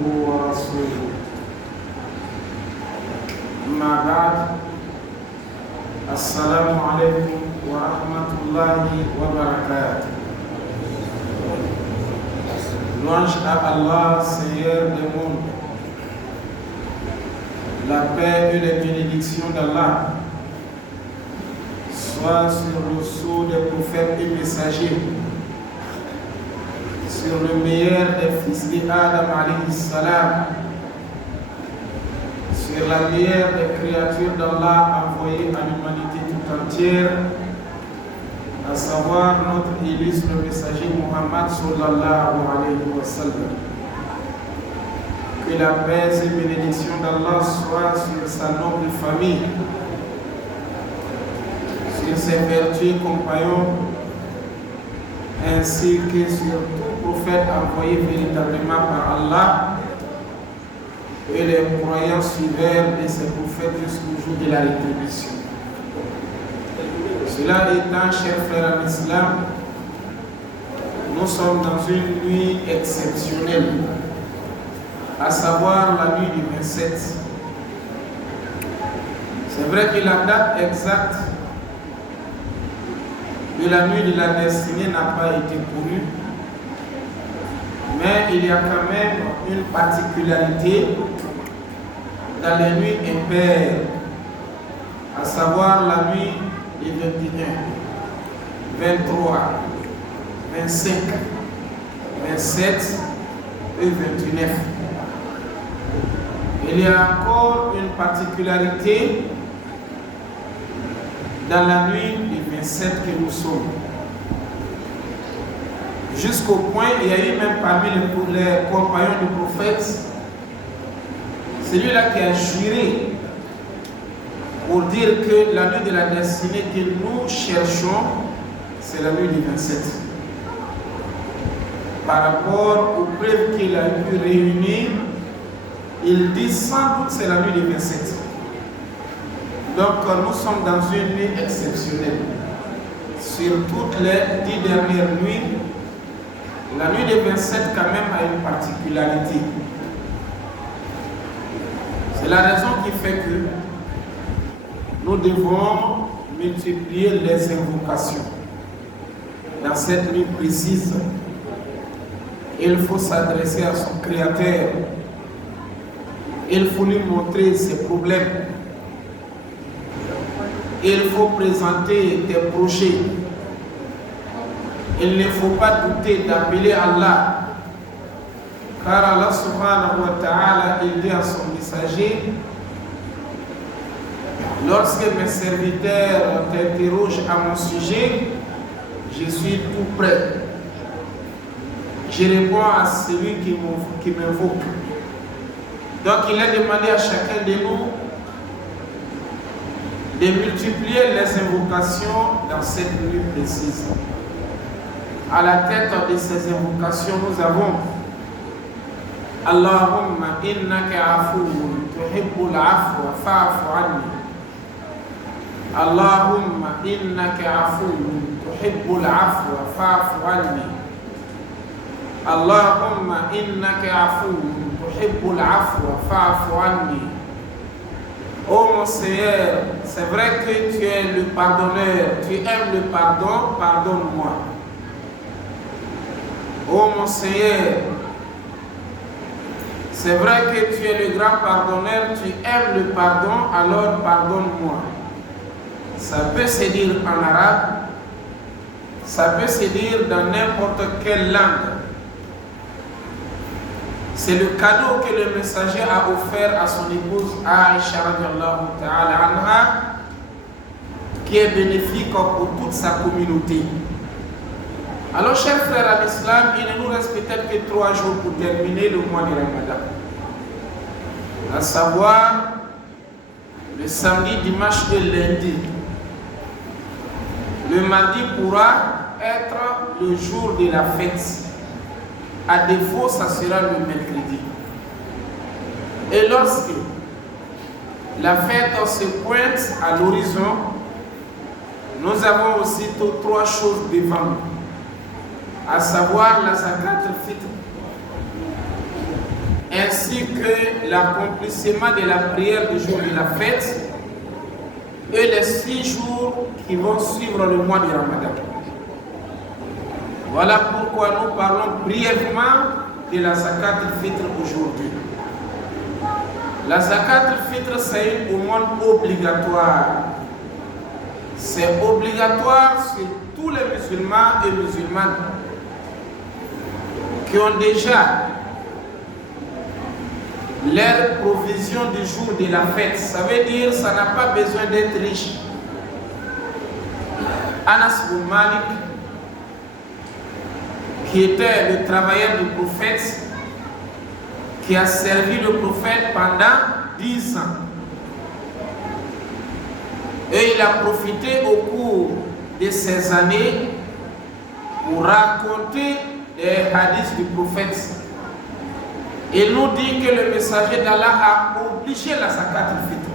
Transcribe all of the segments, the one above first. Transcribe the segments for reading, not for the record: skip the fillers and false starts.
ورسوله أما بعد السلام عليكم ورحمة الله وبركاته. Louange à Allah, Seigneur des mondes. La paix et les bénédictions d'Allah soient sur le sceau des prophètes et messagers, sur le meilleur des fils d'Adam alayhi salam, sur la meilleure des créatures d'Allah envoyées à l'humanité tout entière, à savoir notre illustre messager Muhammad sallallahu alayhi wa sallam. Que la paix et bénédiction d'Allah soient sur sa noble famille, sur ses vertueux compagnons, ainsi que sur tout prophète envoyé véritablement par Allah et les croyants suiveurs de ces prophètes jusqu'au jour de la rétribution. Cela étant, chers frères en islam, nous sommes dans une nuit exceptionnelle, à savoir la nuit du 27. C'est vrai que la date exacte de la nuit de la destinée n'a pas été connue, mais il y a quand même une particularité dans les nuits impaires, à savoir la nuit du 21, 23, 25, 27 et 29. Il y a encore une particularité dans la nuit du 27 que nous sommes. Jusqu'au point, il y a eu même parmi les compagnons du prophète, celui-là qui a juré pour dire que la nuit de la destinée que nous cherchons, c'est la nuit du 27. Par rapport aux preuves qu'il a pu réunir, il dit sans doute c'est la nuit du 27. Donc nous sommes dans une nuit exceptionnelle. Sur toutes les 10 dernières nuits, la nuit du 27 quand même a une particularité. C'est la raison qui fait que nous devons multiplier les invocations. Dans cette nuit précise, il faut s'adresser à son Créateur. Il faut lui montrer ses problèmes. Il faut présenter des projets. Il ne faut pas douter d'appeler Allah. Car Allah subhanahu wa ta'ala, il dit à son messager: lorsque mes serviteurs t'interrogent à mon sujet, je suis tout prêt. Je réponds à celui qui m'invoque. Donc il est demandé à chacun de nous de multiplier les invocations dans cette nuit précise. À la tête de ces invocations, nous avons Allahumma innaka afuwwun tuhibbul afwa fa'fu anni. Allahumma innaka afuwwun tuhibbul afwa fa'fu anni. Allahumma innaka afuwwun tuhibbul afwa fa'fu anni. Oh mon Seigneur, c'est vrai que tu es le pardonneur, tu aimes le pardon, pardonne-moi. Oh mon Seigneur, c'est vrai que tu es le grand pardonneur, tu aimes le pardon, alors pardonne-moi. Ça peut se dire en arabe, ça peut se dire dans n'importe quelle langue. C'est le cadeau que le messager a offert à son épouse Aïcha radiallahu ta'ala anha, qui est bénéfique pour toute sa communauté. Alors, chers frères en islam, il ne nous reste peut-être que 3 jours pour terminer le mois du Ramadan. À savoir, le samedi, dimanche et lundi. Le mardi pourra être le jour de la fête. À défaut, ça sera le mercredi. Et lorsque la fête se pointe à l'horizon, nous avons aussitôt 3 choses devant nous, à savoir la zakat al-fitr, ainsi que l'accomplissement de la prière du jour de la fête et les 6 jours qui vont suivre le mois du Ramadan. Voilà pourquoi nous parlons brièvement de la zakat al-fitr aujourd'hui. La zakat al-fitr, c'est une aumône obligatoire. C'est obligatoire sur tous les musulmans et musulmanes qui ont déjà leur provision du jour de la fête. Ça veut dire que ça n'a pas besoin d'être riche. Anas bin Malik, qui était le travailleur du prophète, qui a servi le prophète pendant 10 ans. Et il a profité au cours de ces années pour raconter les hadiths du prophète. Il nous dit que le messager d'Allah a obligé la zakat al-fitr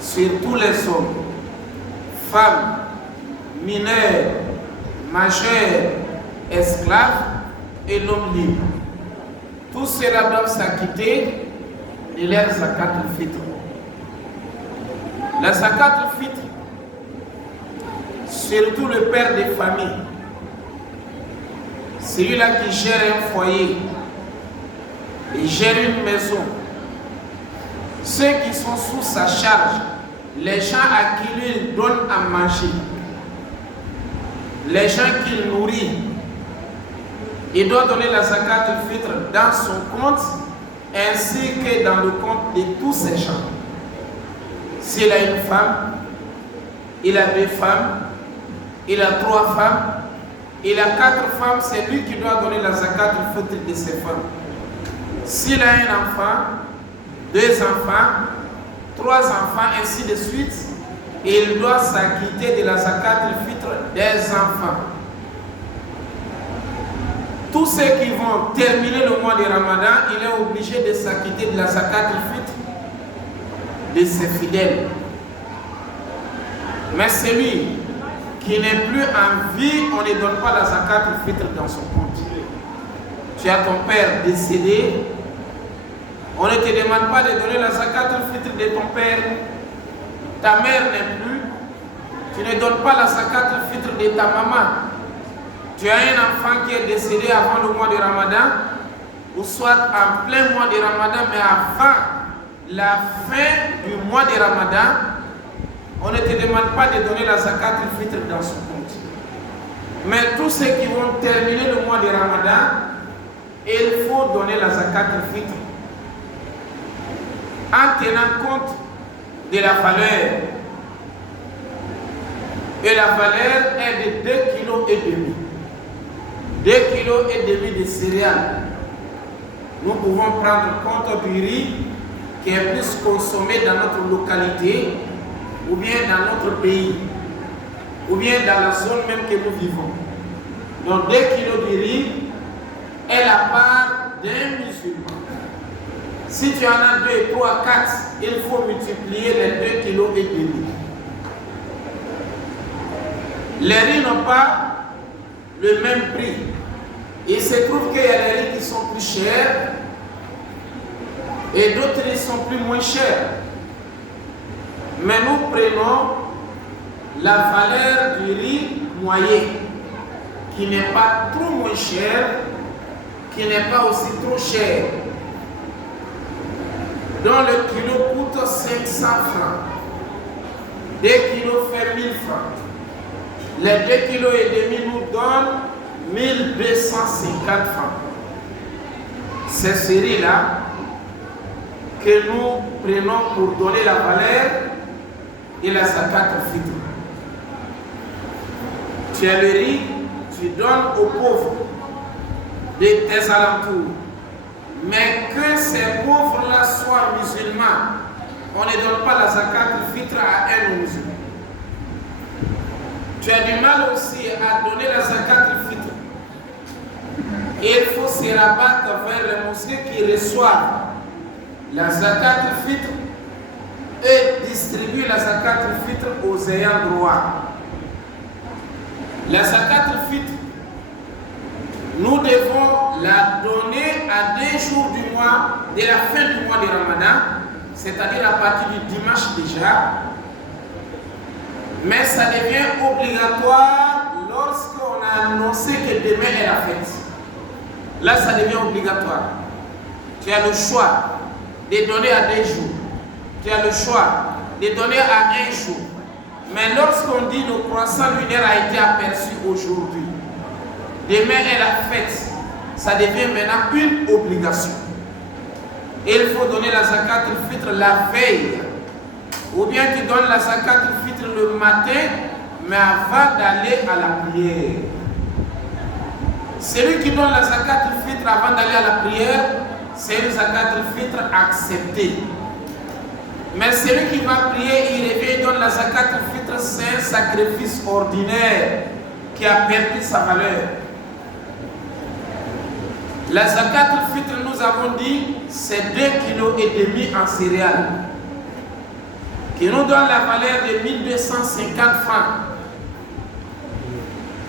sur tous les hommes, femmes, mineurs, majeurs, esclaves et l'homme libre. Tous ceux-là doivent s'acquitter de leur zakat al-fitr. La zakat al-fitr, surtout le père de famille, celui-là qui gère un foyer, il gère une maison, ceux qui sont sous sa charge, les gens à qui lui il donne à manger, les gens qu'il nourrit, il doit donner la zakat al-fitr dans son compte ainsi que dans le compte de tous ces gens. S'il a une femme, il a 2 femmes, il a 3 femmes, il a 4 femmes, c'est lui qui doit donner la zakat al-fitr de ses femmes. S'il a un enfant, 2 enfants, 3 enfants, ainsi de suite, il doit s'acquitter de la zakat al-fitr des enfants. Tous ceux qui vont terminer le mois de Ramadan, il est obligé de s'acquitter de la zakat al-fitr de ses fidèles. Mais celui qui n'est plus en vie, on ne donne pas la zakat al-fitr dans son compte. Tu as ton père décédé, on ne te demande pas de donner la zakat al-fitr de ton père. Ta mère n'est plus, tu ne donnes pas la zakat al-fitr de ta maman. Tu as un enfant qui est décédé avant le mois de Ramadan, ou soit en plein mois de Ramadan, mais avant la fin du mois de Ramadan, on ne te demande pas de donner la zakat al-fitr dans son compte. Mais tous ceux qui vont terminer le mois de Ramadan, il faut donner la zakat al-fitr en tenant compte de la valeur. Et la valeur est de 2,5 kg. 2,5 kg de céréales. Nous pouvons prendre compte du riz qui est plus consommé dans notre localité, ou bien dans notre pays, ou bien dans la zone même que nous vivons. Donc 2 kg de riz est la part d'un musulman. Si tu en as 2, 3, 4, il faut multiplier les 2,5 kg. Les riz n'ont pas le même prix. Il se trouve qu'il y a des riz qui sont plus chers et d'autres riz sont plus moins chers. Mais nous prenons la valeur du riz moyen, qui n'est pas trop moins cher, qui n'est pas aussi trop cher. Dont le kilo coûte 500 francs. 2 kilos fait 1000 francs. Les 2,5 kg nous donnent 1250 francs. C'est ce riz-là que nous prenons pour donner la valeur de la zakat al-fitr. Tu as le riz, tu donnes aux pauvres de tes alentours. Mais que ces pauvres-là soient musulmans, on ne donne pas la zakat al-fitr à un musulman. Tu as du mal aussi à donner la zakat al-fitr. Il faut se rabattre vers les mosquées qui reçoivent la zakat al-fitr et distribuer la zakat al-fitr aux ayants droit. La zakat al-fitr, nous devons la donner à 2 jours du mois, de la fin du mois de Ramadan, c'est-à-dire à partir du dimanche déjà, mais ça devient obligatoire lorsqu'on a annoncé que demain est la fête. Là, ça devient obligatoire. Tu as le choix de donner à 2 jours. Tu as le choix de donner à 1 jour. Mais lorsqu'on dit le croissant lunaire a été aperçu aujourd'hui, demain est la fête, ça devient maintenant une obligation. Et il faut donner la zakat al-fitr la veille. Ou bien tu donnes la zakat al-fitr le matin, mais avant d'aller à la prière. Celui qui donne la zakat al-fitr avant d'aller à la prière, c'est une zakat al-fitr acceptée. Mais celui qui va prier, il revient et donne la zakat al-fitr, c'est un sacrifice ordinaire qui a perdu sa valeur. La zakat al-fitr, nous avons dit, c'est 2,5 kg en céréales, qui nous donne la valeur de 1250 francs.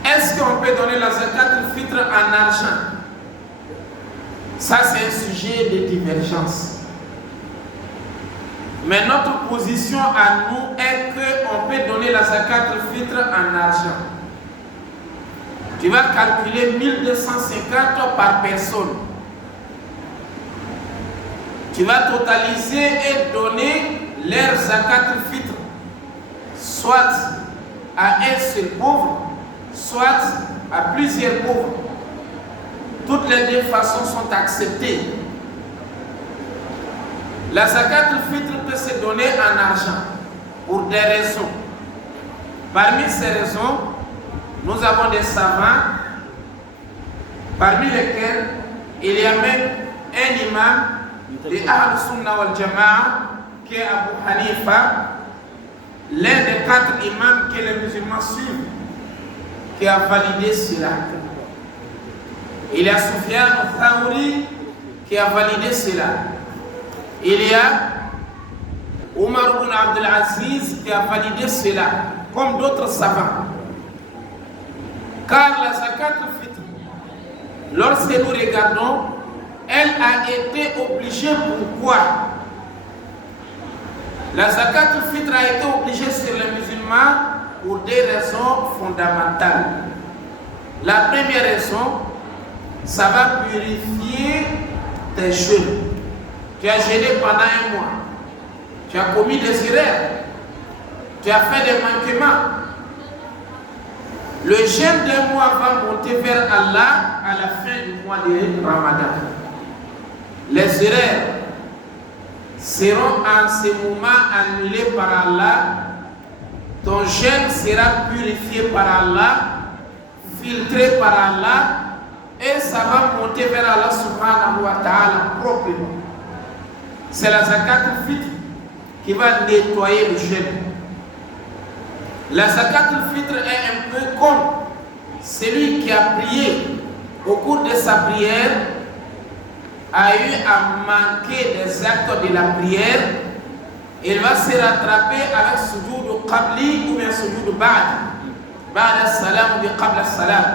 Est-ce qu'on peut donner la zakat al-fitr en argent? Ça, c'est un sujet de divergence. Mais notre position à nous est qu'on peut donner la zakat al-fitr en argent. Tu vas calculer 1250 par personne. Tu vas totaliser et donner leur zakat al-fitr, soit à un seul pauvre, soit à plusieurs pauvres. Toutes les 2 façons sont acceptées. La zakat al-fitr peut se donner en argent pour des raisons. Parmi ces raisons, nous avons des savants, parmi lesquels il y a même un imam de Ahl Sunnah wal Jama'a qui est Abu Hanifa, l'un des 4 imams que les musulmans suivent, qui a validé cela. Il y a Sufyan al-Thawri qui a validé cela. Il y a Omar ibn Abdul Aziz qui a validé cela, comme d'autres savants. Car la zakat al-fitr, lorsque nous regardons, elle a été obligée. Pourquoi? La zakat al-fitr a été obligée sur les musulmans pour des raisons fondamentales. La première raison, ça va purifier tes jeûnes. Tu as jeûné pendant 1 mois. Tu as commis des erreurs. Tu as fait des manquements. Le jeûne d'1 mois va monter vers Allah à la fin du mois de Ramadan. Les erreurs seront en ce moment annulées par Allah. Ton jeûne sera purifié par Allah, filtré par Allah, et ça va monter vers Allah subhanahu wa ta'ala proprement. C'est la zakat al-fitr qui va nettoyer le jeûne. La zakat al-fitr est un peu comme celui qui a prié au cours de sa prière, a eu à manquer des actes de la prière. Il va se rattraper avec sujoud qabli ou bien sujoud ba'da salam ou bien qabla salam.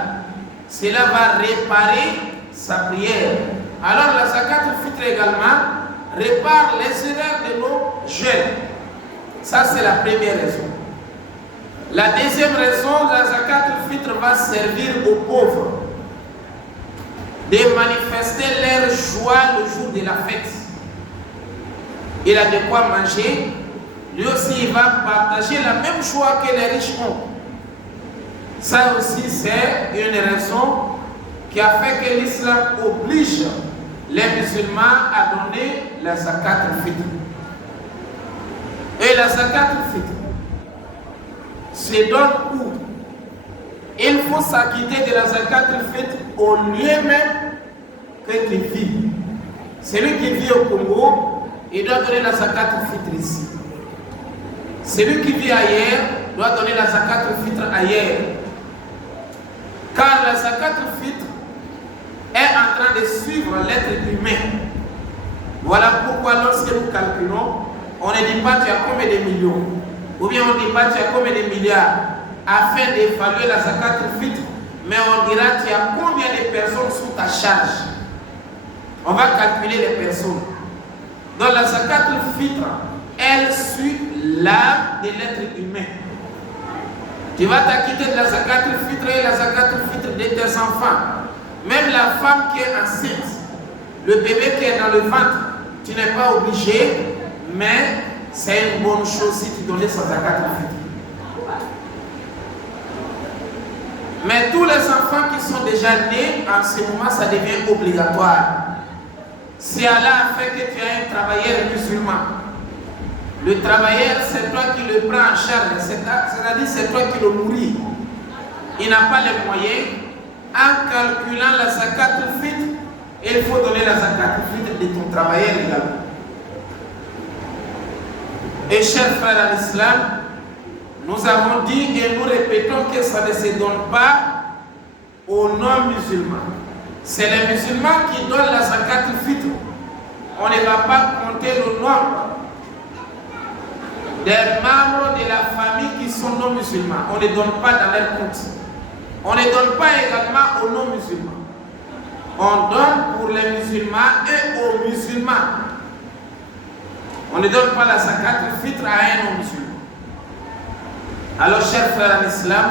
Cela va réparer sa prière. Alors la zakat al-fitr également répare les erreurs de nos jeûnes. Ça, c'est la première raison. La deuxième raison, la zakat al-fitr va servir aux pauvres de manifester leur joie le jour de la fête. Il a de quoi manger, lui aussi il va partager la même joie que les riches ont. Ça aussi, c'est une raison qui a fait que l'islam oblige les musulmans à donner la zakat al-fitr. Et la zakat al-fitr se donne où? Il faut s'acquitter de la zakat al-fitr au lieu même que tu vis. Celui qui vit au Congo, il doit donner la zakat al-fitr ici. Celui qui vit ailleurs doit donner la zakat al-fitr ailleurs. Car la zakat al-fitr est en train de suivre l'être humain. Voilà pourquoi lorsque nous calculons, on ne dit pas tu as combien de millions, ou bien on ne dit pas tu as combien de milliards, afin d'évaluer la zakat al-fitr, mais on dira tu as combien de personnes sous ta charge. On va calculer les personnes. Donc la zakat al-fitr, elle suit l'âme de l'être humain. Tu vas t'acquitter de la zakat al-fitr et la zakat al-fitr de tes enfants. Même la femme qui est enceinte, le bébé qui est dans le ventre, tu n'es pas obligé, mais c'est une bonne chose si tu donnais sa zakat al-fitr. Mais tous les enfants qui sont déjà nés, en ce moment, ça devient obligatoire. Si Allah a fait que tu as un travailleur musulman, le travailleur, c'est toi qui le prends en charge, c'est-à-dire c'est toi qui le nourris. Il n'a pas les moyens. En calculant la zakat al-fitr, il faut donner la zakat al-fitr de ton travailleur également. Et chers frères à l'islam, nous avons dit et nous répétons que ça ne se donne pas aux non-musulmans. C'est les musulmans qui donnent la zakat al-fitr. On ne va pas compter le nombre des membres de la famille qui sont non-musulmans. On ne donne pas dans leur compte. On ne donne pas également aux non-musulmans. On donne pour les musulmans et aux musulmans. On ne donne pas la zakat al-fitr à un non-musulman. Alors, chers frères en islam,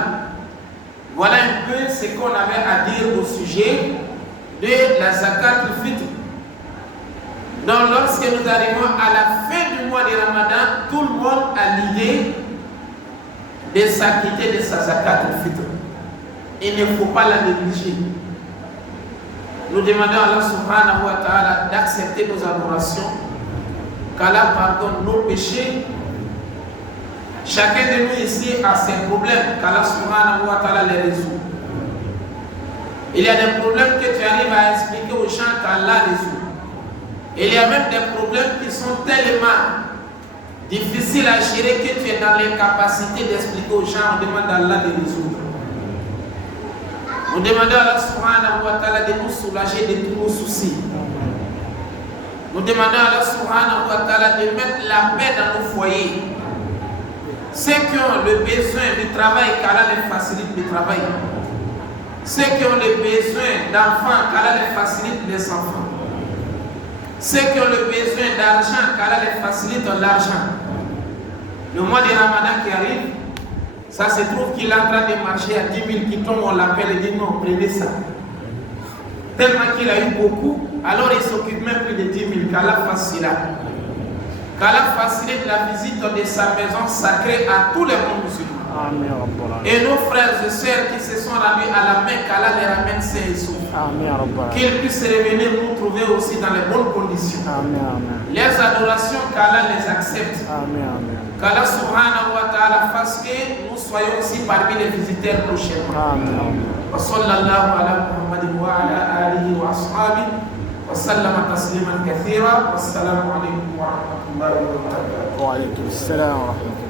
voilà un peu ce qu'on avait à dire au sujet de la zakat al-fitr. Donc, lorsque nous arrivons à la fin du mois de Ramadan, tout le monde a l'idée de s'acquitter de sa zakat al-fitr. Il ne faut pas la négliger. Nous demandons à Allah subhanahu wa ta'ala d'accepter nos adorations, qu'Allah pardonne nos péchés. Chacun de nous ici a ses problèmes, qu'Allah subhanahu wa ta'ala les résout. Il y a des problèmes que tu arrives à expliquer aux gens qu'Allah résout. Il y a même des problèmes qui sont tellement difficiles à gérer que tu es dans l'incapacité d'expliquer aux gens. On demande à Allah de résoudre. Nous demandons à Allah subhanahu wa ta'ala de nous soulager de tous nos soucis. Nous demandons à Allah subhanahu wa ta'ala de mettre la paix dans nos foyers. Ceux qui ont le besoin du travail, qu'Allah les facilite le travail. Ceux qui ont le besoin d'enfants, qu'Allah les facilite les enfants. Ceux qui ont le besoin d'argent, qu'Allah les facilite l'argent. Le mois de Ramadan qui arrive, ça se trouve qu'il est en train de marcher à 10 000 qui tombent, on l'appelle et dit non, prenez ça. Tellement qu'il a eu beaucoup, alors il s'occupe même plus de 10 000, qu'Allah fasse cela. Qu'Allah facilite la visite de sa maison sacrée à tous les bons musulmans. Et nos frères et sœurs qui se sont rendus à la Mecque, qu'Allah les ramène sains et saufs. Qu'ils puissent revenir nous trouver aussi dans les bonnes conditions. Les adorations, qu'Allah les accepte. Qu'Allah subhanahu wa ta'ala fasse que nous soyons aussi parmi les visiteurs prochainement. Wa sallallahu ala Muhammadin wa ala alihi wa ashabihi wa sallama tasliman kathira. Wassalamu alaikum wa rahmatullahi wa barakatuh. Wa alaikum assalam wa rahmatullahi.